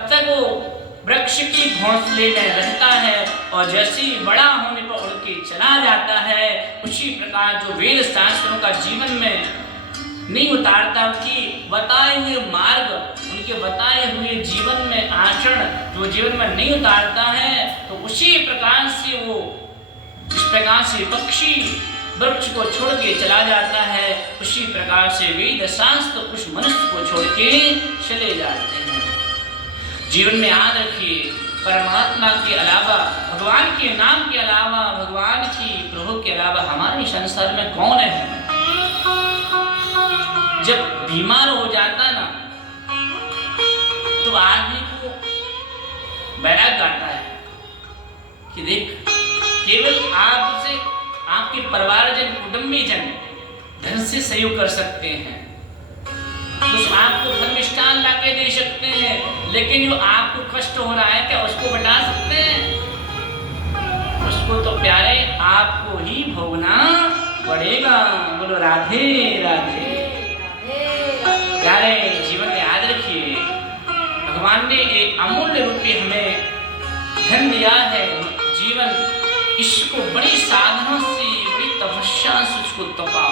तब तक वो वृक्ष की घोंसले में रहता है और जैसे ही बड़ा होने पर उड़ के चला जाता है। उसी प्रकार जो वेद शास्त्रों का जीवन में नहीं उतारता, उनकी बताए हुए मार्ग, उनके बताए हुए जीवन में आचरण जो जीवन में नहीं उतारता है, तो उसी प्रकार से वो इस प्रकार से पक्षी वृक्ष को छोड़ के चला जाता है। उसी प्रकार से वेद शास्त्र उस मनुष्य को छोड़ के चले जाते हैं। जीवन में याद रखिए, परमात्मा के अलावा, भगवान के नाम के अलावा, भगवान की प्रभु के अलावा हमारे संसार में कौन है? जब बीमार हो जाता ना तो आदमी को बैराग आता है कि देख, केवल आपसे आपके परिवारजन, कुटुंबीजन धन से सहयोग कर सकते हैं, कुछ आपको धन मिष्ठान ला के दे सकते हैं, लेकिन जो आपको कष्ट हो रहा है क्या उसको बता सकते हैं? उसको तो प्यारे आपको ही भोगना पड़ेगा। बोलो राधे राधे। प्यारे, जीवन में याद रखिए, भगवान ने एक अमूल्य रूप में हमें धन दिया है, जीवन। इसको बड़ी साधना से, बड़ी तपस्या से उसको तपा।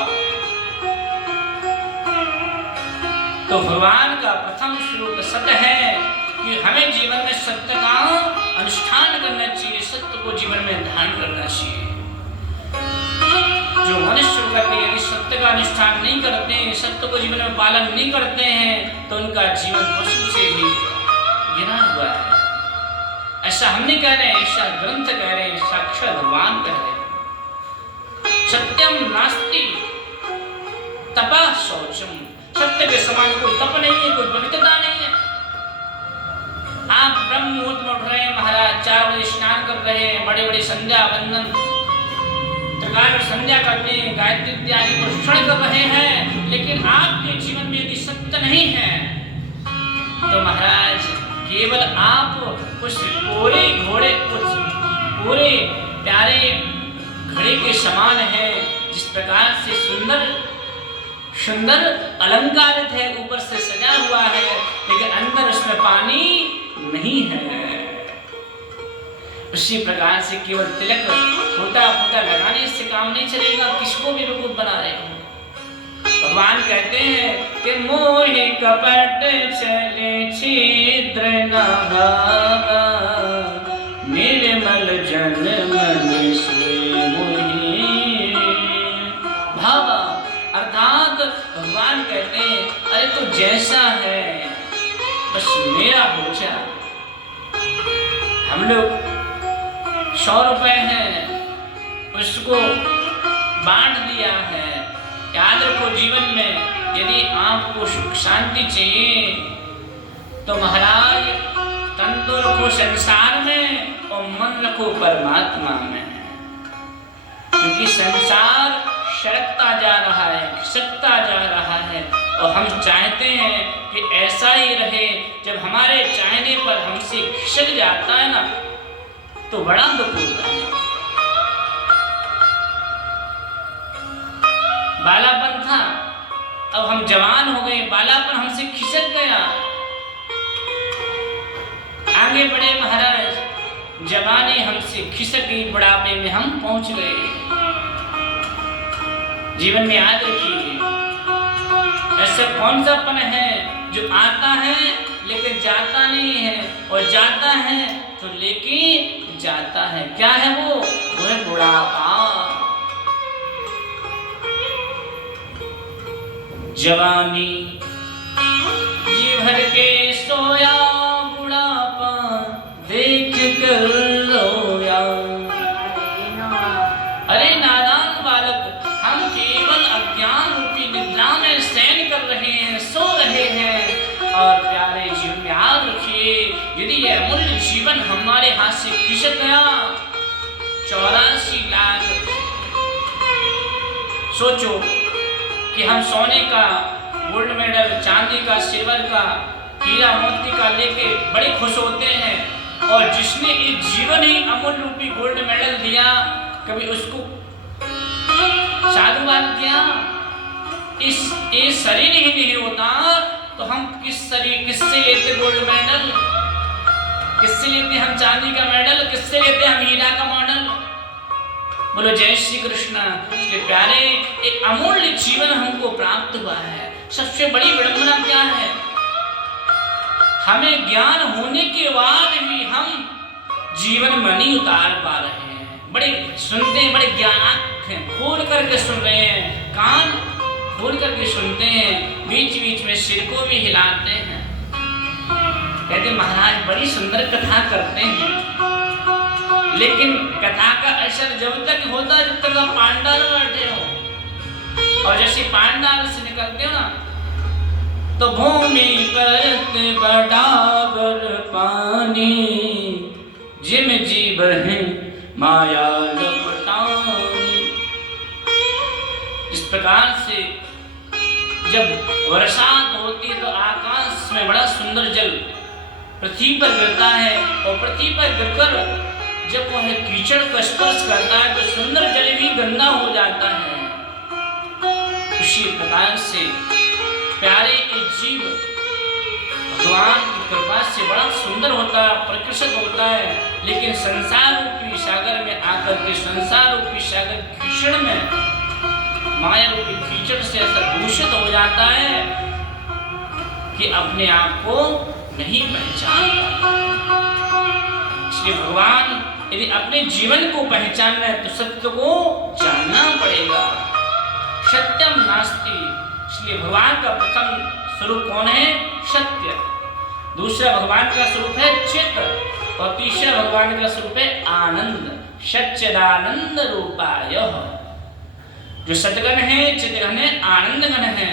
तो भगवान का प्रथम श्लोक सत्य है कि हमें जीवन में सत्य का अनुष्ठान करना चाहिए, सत्य को जीवन में धारण करना चाहिए। जो मनुष्य करके यदि सत्य का अनुष्ठान नहीं करते हैं, सत्य को जीवन में पालन नहीं करते हैं, तो उनका जीवन पशु से भी गिरा हुआ है। ऐसा हम नहीं कह रहे हैं, ऐसा ग्रंथ कह रहे हैं, साक्षात भगवान कह रहे हैं। सत्यम नास्ति तपा शौचम। सत्य के समान कोई तप नहीं है, कोई पवित्रता नहीं है। आप ब्रह्म मुहूर्त में उठ रहे हैं महाराज, 4 बजे स्नान कर रहे हैं, बड़े बड़े संध्या वंदन त्रिकाल संध्या करते हैं, गायत्री इत्यादि प्रशिक्षण कर रहे हैं, लेकिन आपके जीवन में यदि सत्य नहीं है तो महाराज केवल आप उस पूरे घोड़े, उस पूरे प्यारे घड़े के समान है, जिस प्रकार से सुंदर अलंकारित है, ऊपर से सजा हुआ है, लेकिन अंदर उसमें पानी नहीं है। उसी प्रकार से केवल तिलक फूटा फूटा लगाने से काम नहीं चलेगा, किसको भी बेवकूफ बना रहे हो। भगवान कहते हैं कि मोहि कपट चले छिद्र न भावा, निर्मल जन मन सोई मोहि भावा। अर्थात भगवान कहते हैं, अरे तू जैसा है बस मेरा हो जा। हम लोग 100 रुपए हैं, उसको बांट दिया है। याद रखो, जीवन में यदि आपको सुख शांति चाहिए तो महाराज तन तो रखो संसार में और मन रखो परमात्मा में, क्योंकि संसार सड़कता जा रहा है, खिसकता जा रहा है, और हम चाहते हैं कि ऐसा ही रहे। जब हमारे चाहने पर हमसे खिसक जाता है ना तो बड़ा दुख होता है। बालापन था, अब हम जवान हो गए, बालापन हमसे खिसक गया, आगे बढ़े महाराज, जवानी हमसे खिसक गई, बुढ़ापे में हम पहुंच गए। जीवन में याद रखिए, ऐसा कौन सा पन है जो आता है लेकिन जाता नहीं है, और जाता है तो लेके जाता है। क्या है वो है बुढ़ापा। जवानी जी भर के सोया, बुढ़ापा देख कर रोया। अरे नादान बालक, हम केवल अज्ञान रूपी निद्रा में शयन कर रहे हैं, सो रहे हैं। और प्यारे जीवन में याद रखिए, यदि यह अमूल्य जीवन हमारे हाथ से खिसक गया, 84 लाख, सोचो कि हम सोने का गोल्ड मेडल, चांदी का, सिल्वर का, हीरा मोती का लेके बड़े खुश होते हैं, और जिसने एक जीवन ही अमूल्य रूपी गोल्ड मेडल दिया, कभी उसको साधुवाद किया? इस शरीर ही नहीं होता तो हम किससे लेते गोल्ड मेडल? किससे लेते हैं हम चांदी का मेडल, किससे लेते हैं हम हीरा का मॉडल? बोलो जय श्री कृष्ण। इसलिए प्यारे, एक अमूल्य जीवन हमको प्राप्त हुआ है। सबसे बड़ी विडंबना क्या है? हमें ज्ञान होने के बाद भी हम जीवन में नहीं उतार पा रहे हैं। बड़े सुनते हैं, बड़े ज्ञान खोल करके सुन रहे हैं, कान खोल करके सुनते हैं, बीच बीच में सिर को भी हिलाते हैं। कहते महाराज बड़ी सुंदर कथा करते हैं, लेकिन कथा का असर जब तक होता है जब तक आप पांडाल बैठे हो। और जैसे पांडाल से निकलते हो ना, तो भूमि परत बराबर पानी, जिम जीव है माया लपटानी। इस प्रकार से जब बरसात होती है तो आकाश में बड़ा सुंदर जल पृथ्वी पर गिरता है, और पृथ्वी पर गिरकर जब वह कीचड़ को स्पर्श करता है तो सुंदर जल भी गंदा हो जाता है। उसी प्रकार से प्यारे एक जीव भगवान की कृपा से बड़ा सुंदर होता है, प्रकृष्ट होता है, लेकिन संसार रूपी सागर में आकर के, संसार रूपी सागर कीचड़ में, माया रूपी कीचड़ से ऐसा दूषित हो जाता है कि अपने आप को नहीं पहचान पाता। इसलिए भगवान यदि अपने जीवन को पहचानना है तो सत्य को जानना पड़ेगा। सत्यम नास्ति। इसलिए भगवान का प्रथम स्वरूप कौन है? सत्य। दूसरा भगवान का स्वरूप है चित, और तीसरा भगवान का स्वरूप है आनंद। सच्चिदानंद रूपाय। जो सतगण है, चितगण है, आनंद गण है,